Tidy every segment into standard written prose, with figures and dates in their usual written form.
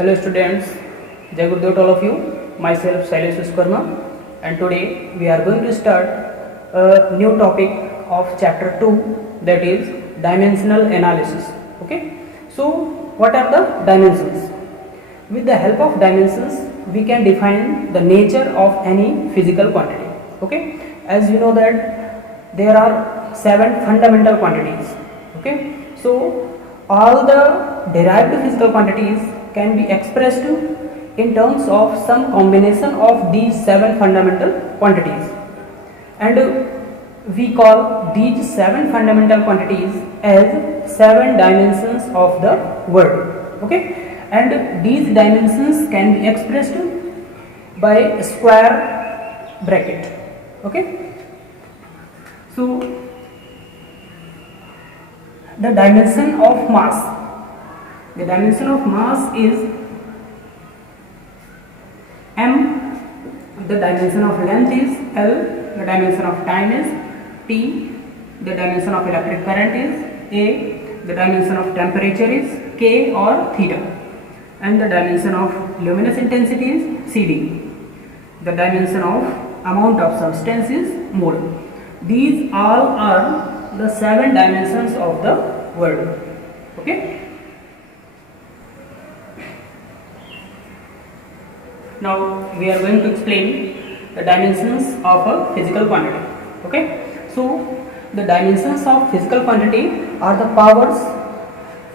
Hello students, Jai Gurudev to all of you. Myself Shailesh Vishwakarma, and today we are going to start a new topic of chapter 2, that is dimensional analysis. Okay, so what are the dimensions? With the help of dimensions we can define the nature of any physical quantity. Okay, as you know that there are 7 fundamental quantities. Okay, so all the derived physical quantities can be expressed in terms of some combination of these 7 fundamental quantities, and we call these 7 fundamental quantities as 7 dimensions of the world. Okay, and these dimensions can be expressed by a square bracket. Okay, so the dimension of mass. The dimension of mass is m, the dimension of length is L, the dimension of time is T, the dimension of electric current is A, the dimension of temperature is K or theta, and the dimension of luminous intensity is CD. The dimension of amount of substance is mole. These all are the 7 dimensions of the world. Okay. Now we are going to explain the dimensions of a physical quantity. Okay, so the dimensions of physical quantity are the powers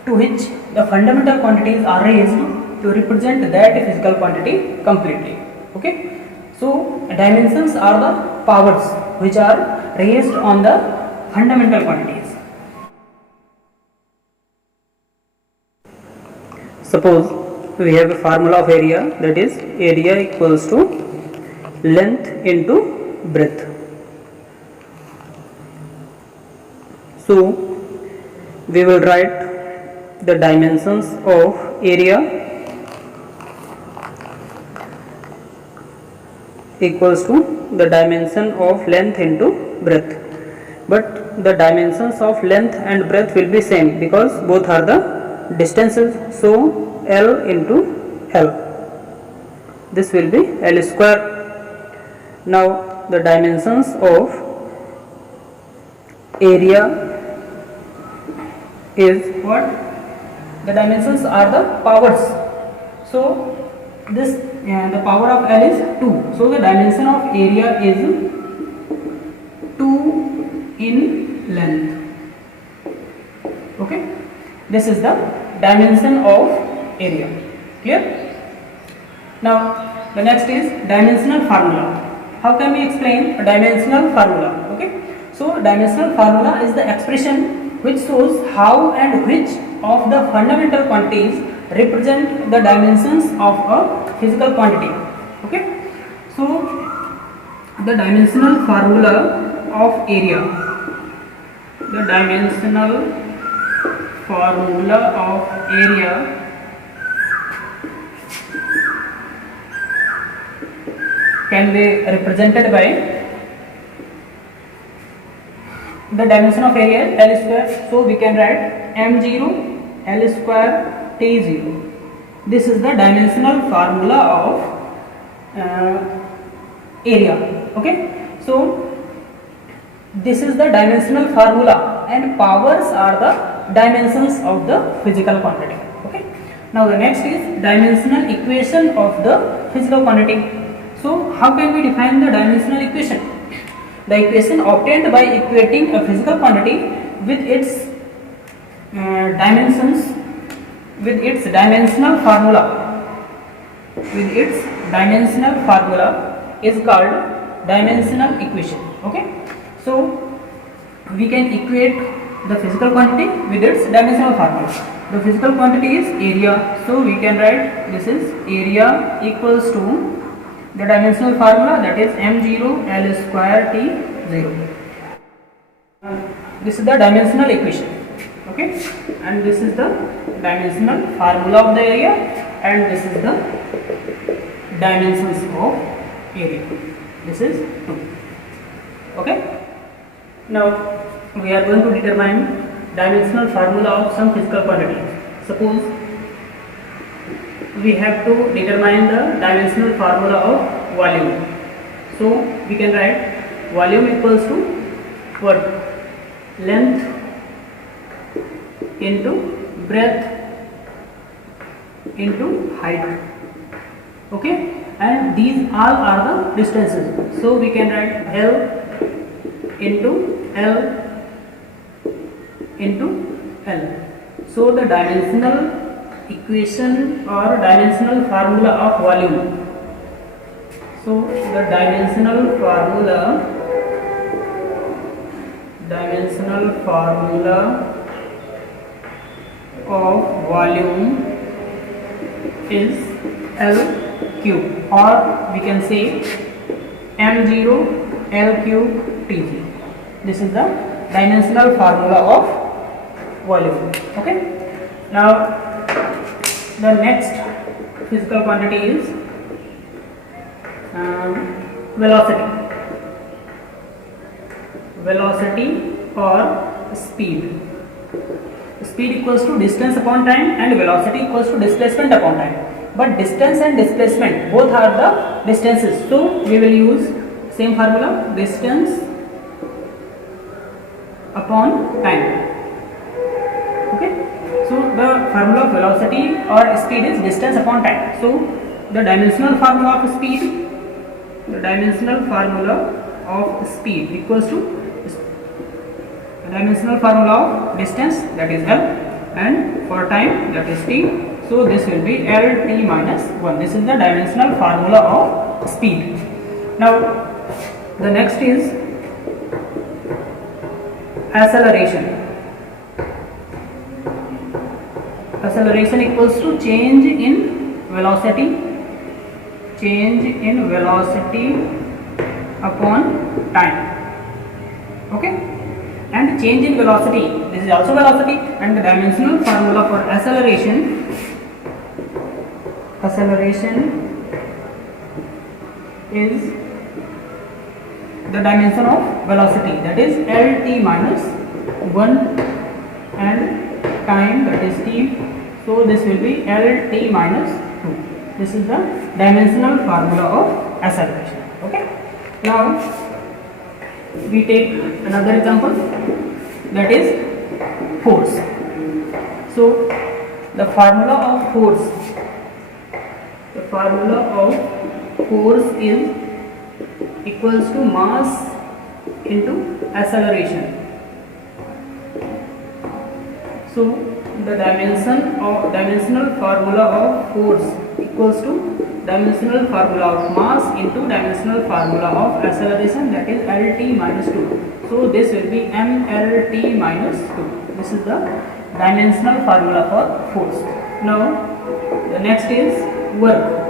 to which the fundamental quantities are raised to represent that physical quantity completely. Okay, so dimensions are the powers which are raised on the fundamental quantities. Suppose we have a formula of area, that is area equals to length into breadth. So we will write the dimensions of area equals to the dimension of length into breadth, but the dimensions of length and breadth will be same because both are the distances. So L into L, this will be L square. Now the dimensions of area is what? The dimensions are the powers. So this the power of L is 2. So the dimension of area is 2 in length. Okay, this is the dimension of area. Clear? Now the next is dimensional formula. How can we explain a dimensional formula? Okay, so dimensional formula is the expression which shows how and which of the fundamental quantities represent the dimensions of a physical quantity. Okay, so the dimensional formula of area, the dimensional formula of area can be represented by the dimension of area is L square. So we can write m0 L square T0. This is the dimensional formula of area. Okay, so this is the dimensional formula and powers are the dimensions of the physical quantity. Okay, now the next is dimensional equation of the physical quantity. So how can we define the dimensional equation? The equation obtained by equating a physical quantity with its dimensions, with its dimensional formula, is called dimensional equation. Okay, so we can equate the physical quantity with its dimensional formula. The physical quantity is area, so we can write this is area equals to the dimensional formula, that is m0 L square T0. This is the dimensional equation. Okay, and this is the dimensional formula of the area, and this is the dimensions of area. This is 2. Okay, now we are going to determine dimensional formula of some physical quantity. Suppose we have to determine the dimensional formula of volume. So we can write volume equals to what? Length into breadth into height. Okay, and these all are the distances. So we can write L into L into L. So the dimensional equation or dimensional formula of volume. So the dimensional formula of volume is L cube, or we can say m0 L cube Tg. This is the dimensional formula of volume. Okay, now the next physical quantity is velocity or speed. Speed equals to distance upon time and velocity equals to displacement upon time. But distance and displacement both are the distances, so we will use same formula, distance upon time. Okay, so the formula of velocity or speed is distance upon time. So the dimensional formula of speed equals to dimensional formula of distance, that is L, and for time, that is T. So this will be L T minus 1. This is the dimensional formula of speed. Now the next is acceleration. Acceleration equals to change in velocity upon time. Okay, and change in velocity, this is also velocity, and the dimensional formula for acceleration is the dimension of velocity, that is Lt minus 1, and time, that is t. So this will be Lt minus 2. This is the dimensional formula of acceleration. Okay, now we take another example, that is force. So the formula of force is equals to mass into acceleration. So the dimensional formula of force equals to dimensional formula of mass into dimensional formula of acceleration, that is Lt minus 2. So this will be mLt minus 2. This is the dimensional formula for force. Now the next is work.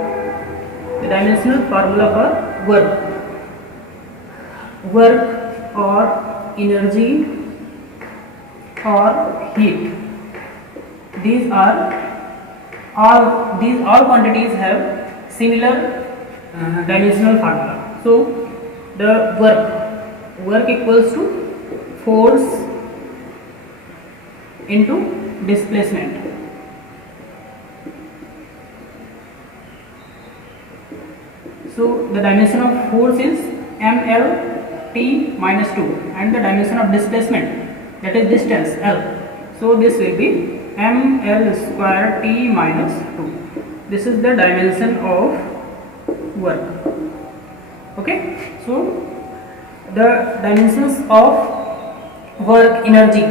The dimensional formula for work or energy or heat. These all quantities have similar dimensional formula. So the work equals to force into displacement. So the dimension of force is mLt minus 2, and the dimension of displacement, that is distance, L. So this will be mL square t minus 2. This is the dimension of work. Okay, so the dimensions of work, energy,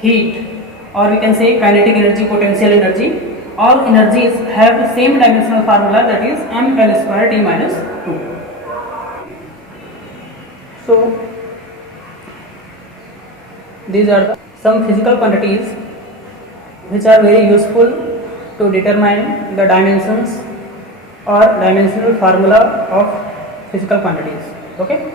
heat, or we can say kinetic energy, potential energy, all energies have the same dimensional formula, that is mL square t minus 2. So these are some physical quantities which are very useful to determine the dimensions or dimensional formula of physical quantities. Okay,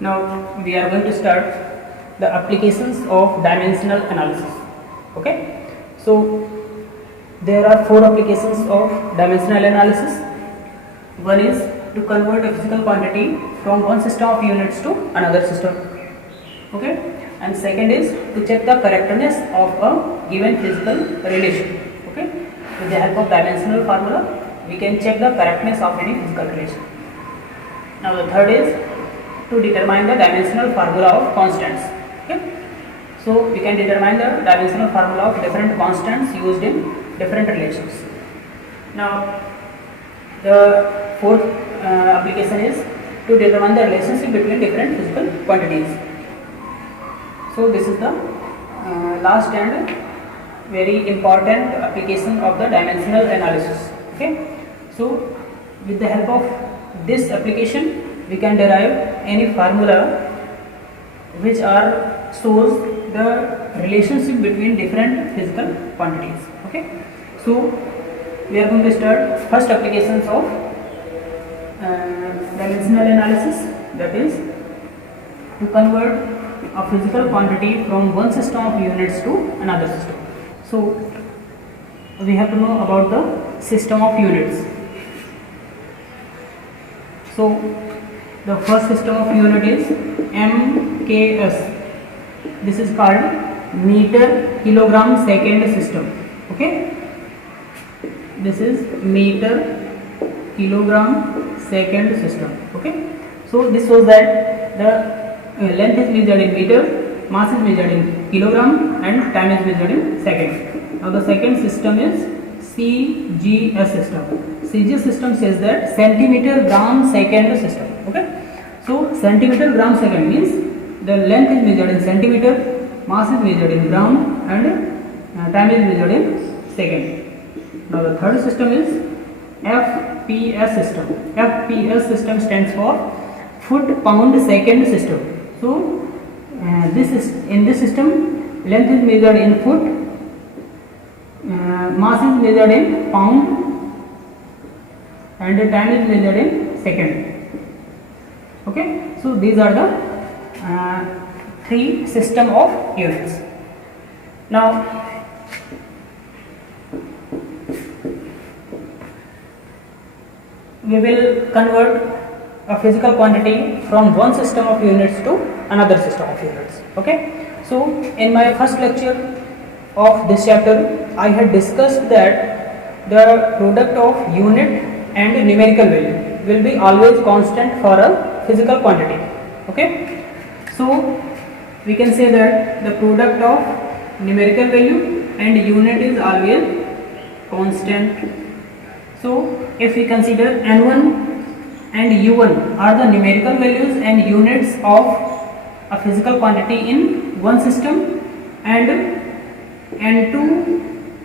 now we are going to start the applications of dimensional analysis. Okay, so there are 4 applications of dimensional analysis. One is to convert a physical quantity from one system of units to another system. Okay, and second is to check the correctness of a given physical relation. Okay, with the help of dimensional formula we can check the correctness of any physical relation. Now the third is to determine the dimensional formula of constants. Okay, so we can determine the dimensional formula of different constants used in different relations. Now the fourth application is to determine the relationship between different physical quantities. So this is the last and very important application of the dimensional analysis. Okay, so with the help of this application we can derive any formula which shows the relationship between different physical quantities. Okay, so we are going to start first applications of dimensional analysis, that is to convert a physical quantity from one system of units to another system. So we have to know about the system of units. So the first system of unit is MKS. This is called meter kilogram second system. Okay, this is meter kilogram second system. Okay, so this shows that the length is measured in meter, mass is measured in kilogram, and time is measured in second. Now the second system is CGS system. CGS system says that centimeter gram second system. Okay, so centimeter gram second means the length is measured in centimeter, mass is measured in gram, and time is measured in second. Now the third system is FPS system. FPS system stands for foot pound second system. So in this system length is measured in foot, mass is measured in pound, and time is measured in second. Okay, so these are the three system of units. Now we will convert a physical quantity from one system of units to another system of units. Okay, so in my first lecture of this chapter I had discussed that the product of unit and numerical value will be always constant for a physical quantity. Okay, so we can say that the product of numerical value and unit is always constant. So if we consider N1 and U1 are the numerical values and units of a physical quantity in one system, and N2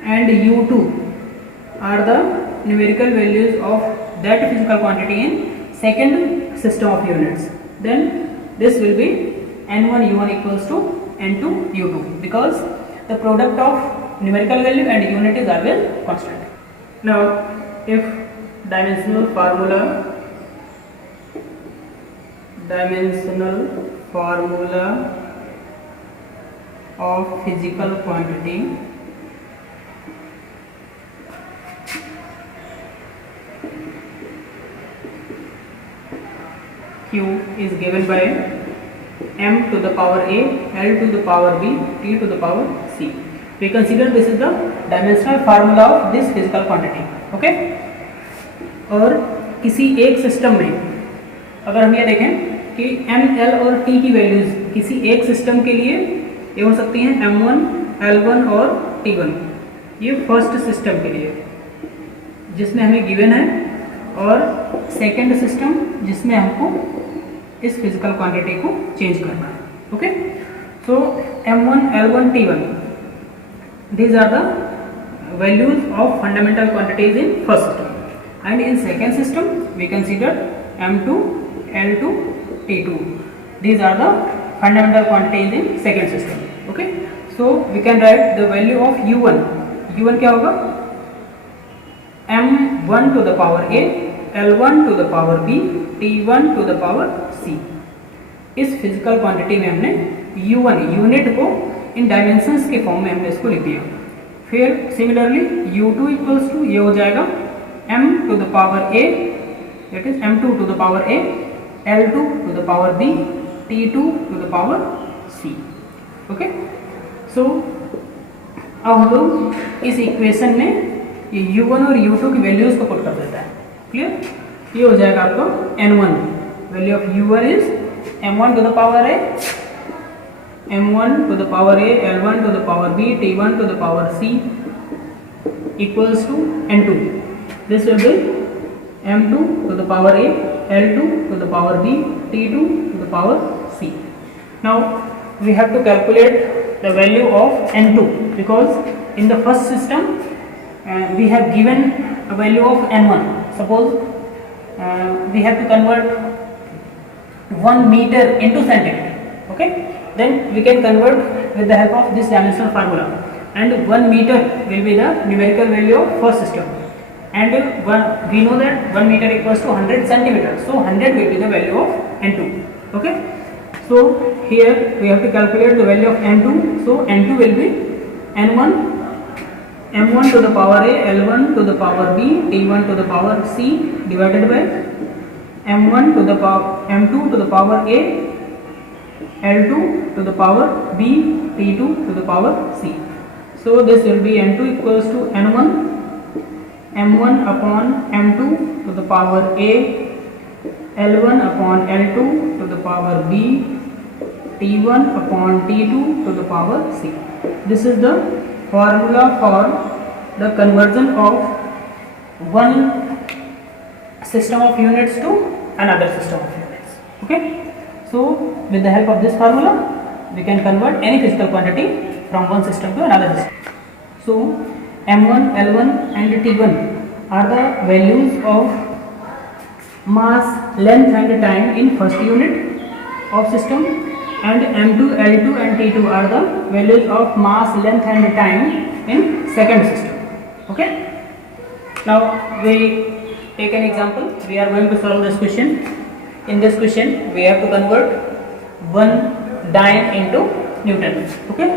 and U2 are the numerical values of that physical quantity in second system of units, then this will be N1 U1 equals to N2 U2, because the product of numerical value and unit is always constant. Now if dimensional formula of physical quantity Q is given by m to the power a, l to the power b, t to the power c. We consider this is the dimensional formula of this physical quantity. Okay, और किसी एक system में अगर हम ये देखें कि M L और टी की वैल्यूज किसी एक सिस्टम के लिए ये हो सकती हैं m1, l1 और t1, ये फर्स्ट सिस्टम के लिए जिसमें हमें गिवन है, और सेकंड सिस्टम जिसमें हमको इस फिजिकल क्वांटिटी को चेंज करना है. Okay, so m1, l1, t1 these are the values of fundamental quantities in first system, and in second system we consider m2, l2, t2. These are the fundamental quantities in second system. Okay, so we can write the value of u1. u1 क्या होगा? m1 to the power a, l1 to the power b, t1 to the power c. इस physical quantity में हमने u1 unit को इन dimensions के form में हमने इसको लिख दिया. फिर सिमिलरली u2 इक्वल्स टू ये हो जाएगा m to the power a, that is m2 to the power a, l2 to the power b, t2 to the power c. Okay, so अब हम लोग इस इक्वेशन में ये u1 और u2 की वैल्यूज को पुट कर देता है. क्लियर? ये हो जाएगा आपको n1, value of u1 is m1 to the power a, m1 to the power a, l1 to the power b, t1 to the power c equals to n2. This will be m2 to the power a, l2 to the power b, t2 to the power c. Now we have to calculate the value of n2 because in the first system we have given a value of n1. Suppose we have to convert 1 meter into centimeter. Okay, then we can convert with the help of this dimensional formula, and 1 meter will be the numerical value of first system, and we know that 1 meter equals to 100 centimeters, so 100 will be the value of n2. Okay, so here we have to calculate the value of n2. So n2 will be n1, m1 to the power a, l1 to the power b, t1 to the power c divided by m1 to the power m2 to the power a, l2 to the power b, t2 to the power c. So this will be n2 equals to n1 m1 upon m2 to the power a, l1 upon l2 to the power b, t1 upon t2 to the power c. This is the formula for the conversion of one system of units to another system of units. Okay, so with the help of this formula we can convert any physical quantity from one system to another system. So m1, l1 and t1 are the values of mass, length and time in first unit of system, and m2, l2 and t2 are the values of mass, length and time in second system. Okay, now we take an example. We are going to solve this question. In this question we have to convert one dyne into Newton. Okay,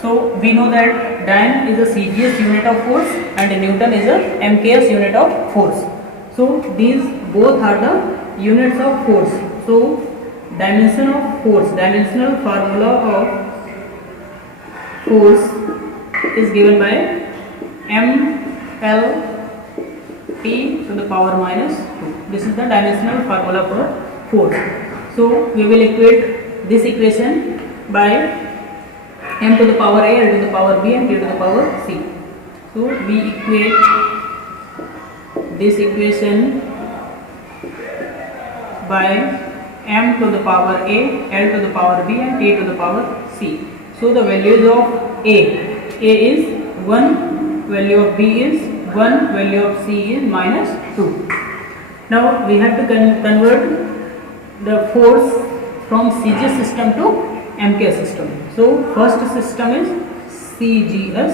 so we know that dyne is a CGS unit of force and Newton is a MKS unit of force. So these both are the units of force. So dimension of force, dimensional formula of force is given by mL T to the power minus 2. This is the dimensional formula for force. So we will equate this equation by m to the power a, l to the power b and t to the power c. So we equate this equation by m to the power a, l to the power b and t to the power c. So the values of a is 1, value of b is 1, value of c is minus 2. Now we have to convert the force from CGS system to MKS system. So first system is CGS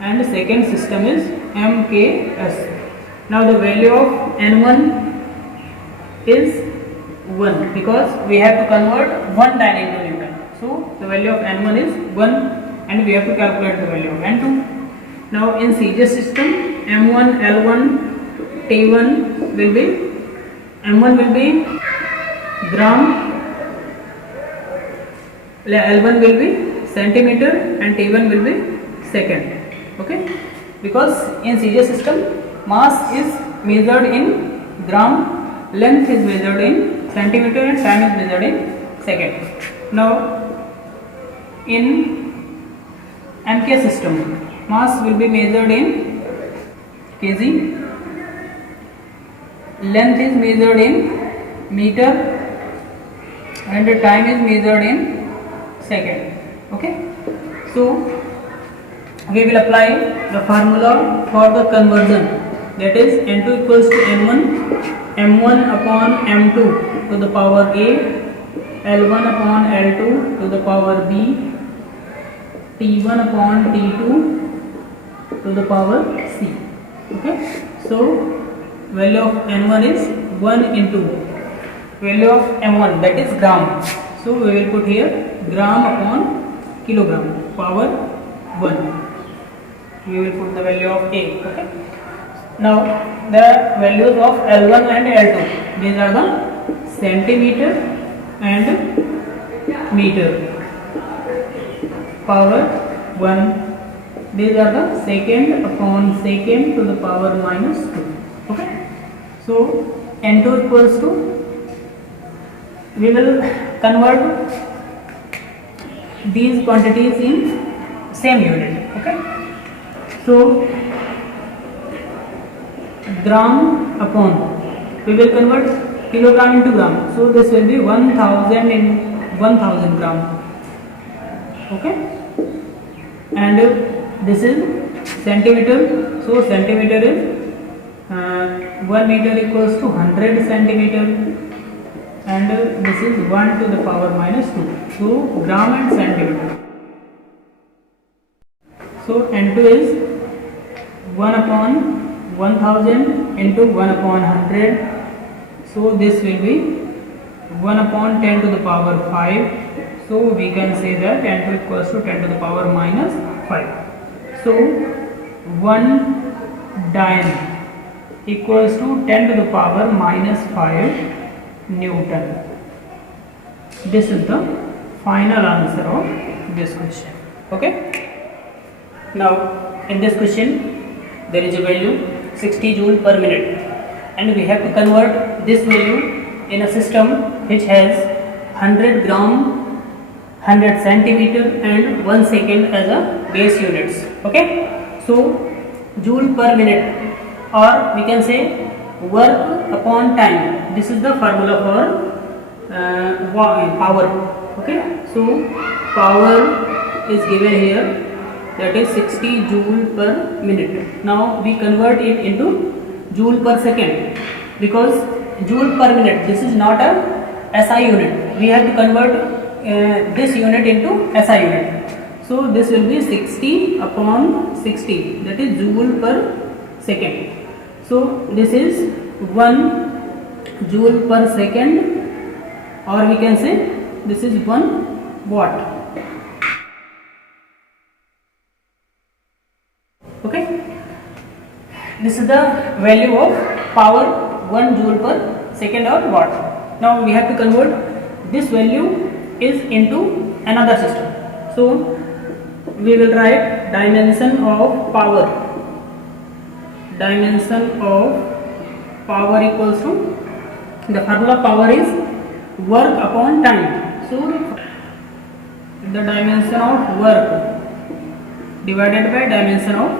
and second system is MKS. Now the value of N1 is 1 because we have to convert one dyne into Newton. So the value of N1 is 1 and we have to calculate the value of N2. Now in CGS system M1, L1, T1 will be, M1 will be gram, L1 will be centimeter and T1 will be second. Okay, because in CGS system mass is measured in gram, length is measured in centimeter and time is measured in second. Now in MKS system mass will be measured in kg, length is measured in meter and the time is measured in second. Okay, so we will apply the formula for the conversion, that is N2 equals to N1, M1 upon M2 to the power A, L1 upon L2 to the power B, T1 upon T2 to the power C. Okay, so value of N1 is 1 into value of M1, that is gram. So we will put here gram upon kilogram power 1. We will put the value of A. Okay, now the values of L1 and L2. These are the centimeter and meter power 1. These are the second upon second to the power minus 2. Okay. So N2 equals to, we will convert these quantities in same unit. Okay. So gram upon, we will convert kilogram into gram. So this will be 1000 in 1000 gram. Okay. And this is centimeter. So centimeter is 1 meter equals to 100 centimeter, and this is 1 to the power minus 2. So gram and centimeter. So N2 is 1 upon 1000 into 1 upon 100. So this will be 1 upon 10 to the power 5. So we can say that N2 equals to 10 to the power minus 5. So 1 dyne equals to 10 to the power minus 5 Newton. This is the final answer of this question. Okay. Now in this question there is a value 60 joule per minute, and we have to convert this value in a system which has 100 gram, 100 centimeter and 1 second as a base units. Okay. So joule per minute, or we can say work upon time. This is the formula for power. Okay. So power is given here, that is 60 joule per minute. Now we convert it into joule per second, because joule per minute, this is not a SI unit. We have to convert this unit into SI unit. So this will be 60 upon 60, that is joule per second. So this is 1 joule per second, or we can say this is 1 watt. Okay. This is the value of power 1 joule per second or watt. Now we have to convert this value is into another system. So we will write dimension of power. Dimension of power equals to, the formula power is work upon time. So the dimension of work divided by dimension of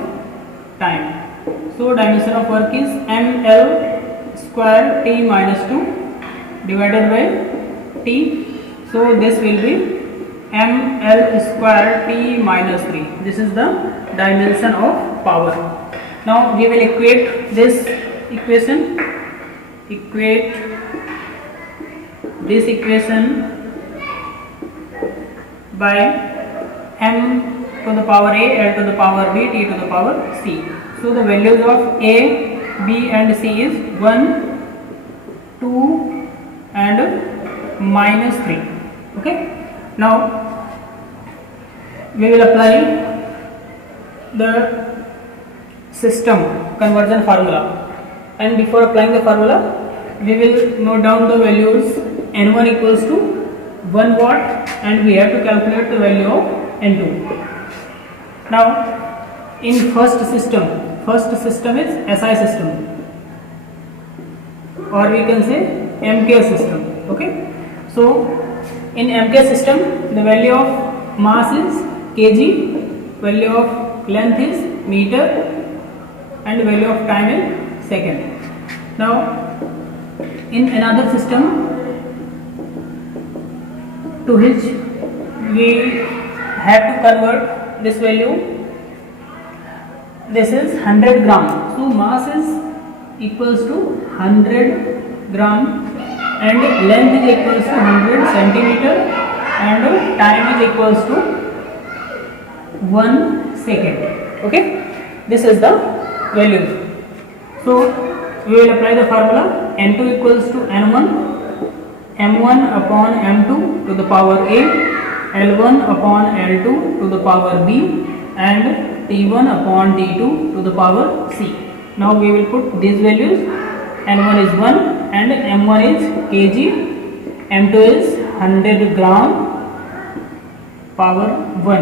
time. So dimension of work is ml square t minus 2 divided by t. So this will be ml square t minus 3. This is the dimension of power. Now we will equate this equation. Equate this equation by m to the power a, l to the power b, t to the power c. So the values of a, b and c is 1, 2 and minus 3. Okay. Now we will apply the system conversion formula, and before applying the formula we will note down the values. N1 equals to 1 watt, and we have to calculate the value of N2. Now in first system is SI system, or we can say MK system. Okay. So in MK system the value of mass is kg, value of length is meter, and value of time is second. Now in another system to which we have to convert this value, this is 100 gram. So mass is equals to 100 gram, and length is equals to 100 centimeter, and time is equals to 1 second. Okay. This is the value. So we will apply the formula. N2 equals to N1, M1 upon M2 to the power A, L1 upon L2 to the power B, and T1 upon T2 to the power C. Now we will put these values. N1 is 1 and M1 is kg, M2 is 100 gram power 1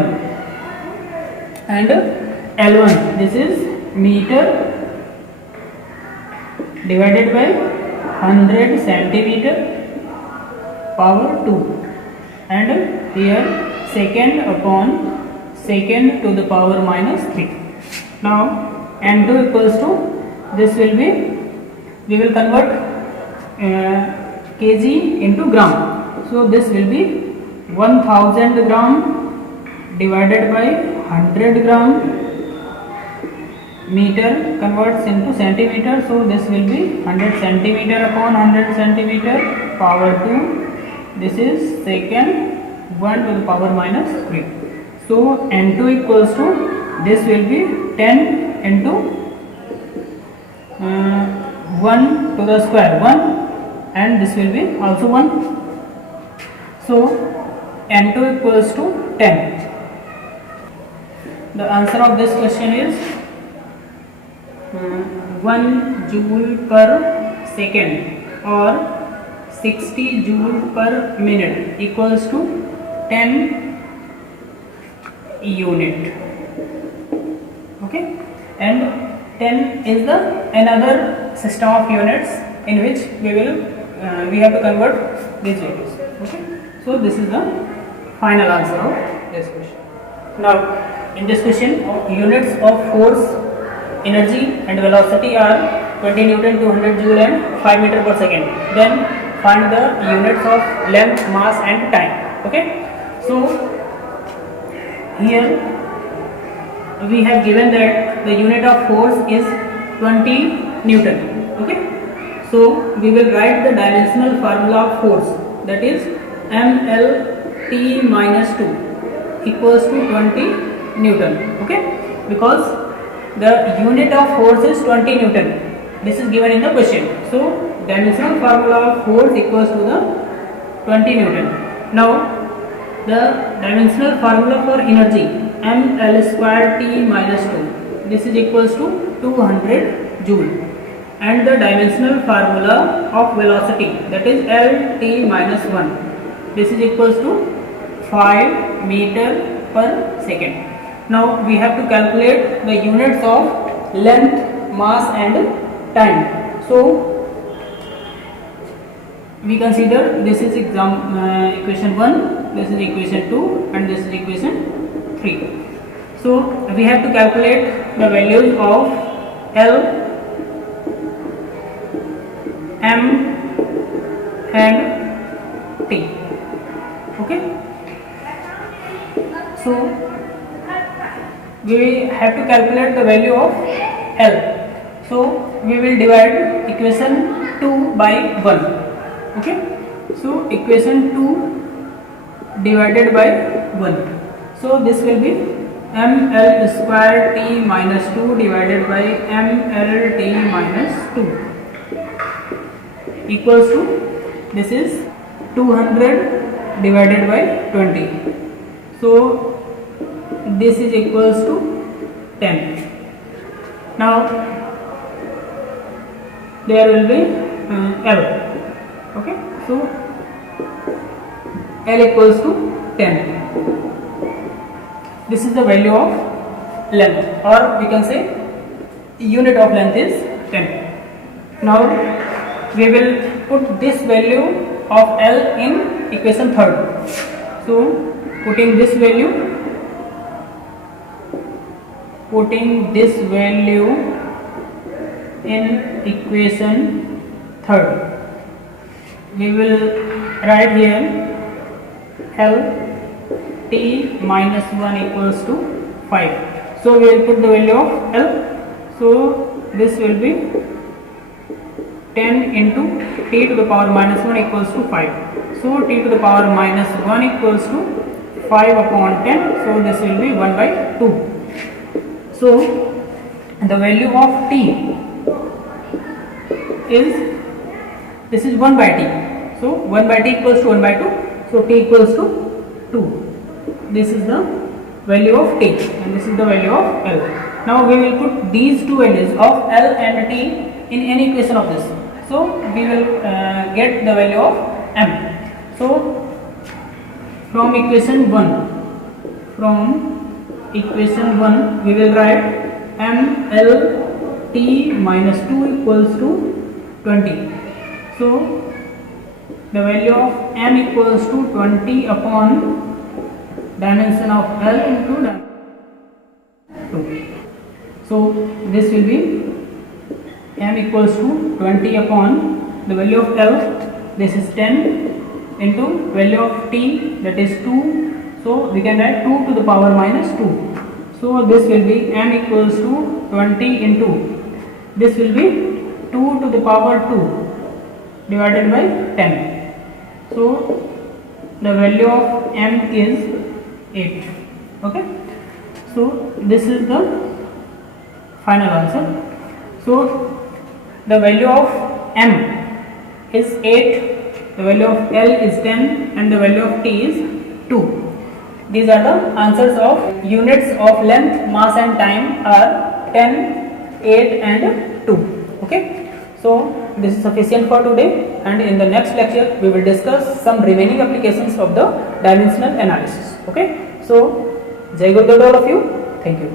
and L1 this is meter divided by 100 centimeter power 2 and here second upon second to the power minus 3. Now N2 equals to, this will be, we will convert kg into gram. So this will be 1000 gram divided by 100 gram, meter converts into centimeter, so this will be 100 centimeter upon 100 centimeter power 2. This is second 1 to the power minus 3. So N2 equals to, this will be 10 into 1 to the square 1 and this will be also 1. So N2 equals to 10. The answer of this question is 1 joule per second or 60 joule per minute equals to 10 unit. Okay, and 10 is the another system of units in which we have to convert these values. Okay, so this is the final answer of this question. Now in this question, units of force, energy and velocity are 20 Newton, 200 Joule and 5 meter per second. Then find the units of length, mass and time. Okay, so here we have given that the unit of force is 20 Newton. Okay, so we will write the dimensional formula of force, that is MLT minus 2 equals to 20 Newton. Okay, because the unit of force is 20 Newton. This is given in the question. So dimensional formula of force equals to the 20 Newton. Now the dimensional formula for energy, ml square t minus 2, this is equals to 200 joule, and the dimensional formula of velocity, that is lt minus 1, this is equals to 5 meter per second. Now we have to calculate the units of length, mass and time. So we consider this is equation 1, this is equation 2 and this is equation 3. So we have to calculate the values of L, M and T. Okay, so we have to calculate the value of L. So we will divide equation 2 by 1. Okay, so equation 2 divided by 1. So this will be ml square t minus 2 divided by mlt minus 2 equals to, this is 200 divided by 20. So this is equals to 10. Now there will be L. Okay, so L equals to 10. This is the value of length, or we can say unit of length is 10. Now we will put this value of L in equation 3rd. So putting this value in equation 3rd, we will write here L t minus 1 equals to 5. So we will put the value of L. So this will be 10 into t to the power minus 1 equals to 5. So t to the power minus 1 equals to 5 upon 10. So this will be 1 by 2. So the value of t is, this is 1 by t. So 1 by t equals to 1 by 2. So t equals to 2. This is the value of t and this is the value of L. Now we will put these two values of L and T in any equation of this. So we will get the value of M. So from equation 1 we will write M L T minus 2 equals to 20. So the value of M equals to 20 upon dimension of L into dimension 2. So this will be M equals to 20 upon the value of L, this is 10, into value of T, that is 2. So we can write 2 to the power minus 2. So this will be M equals to 20 into, this will be 2 to the power 2 divided by 10. So the value of M is 8. Okay. So this is the final answer. So the value of M is 8, the value of L is 10, and the value of T is 2. These are the answers of units of length, mass and time are 10, 8 and 2. Okay. So this is sufficient for today, and in the next lecture we will discuss some remaining applications of the dimensional analysis. Okay. So Jai Gurudev to all of you. Thank you.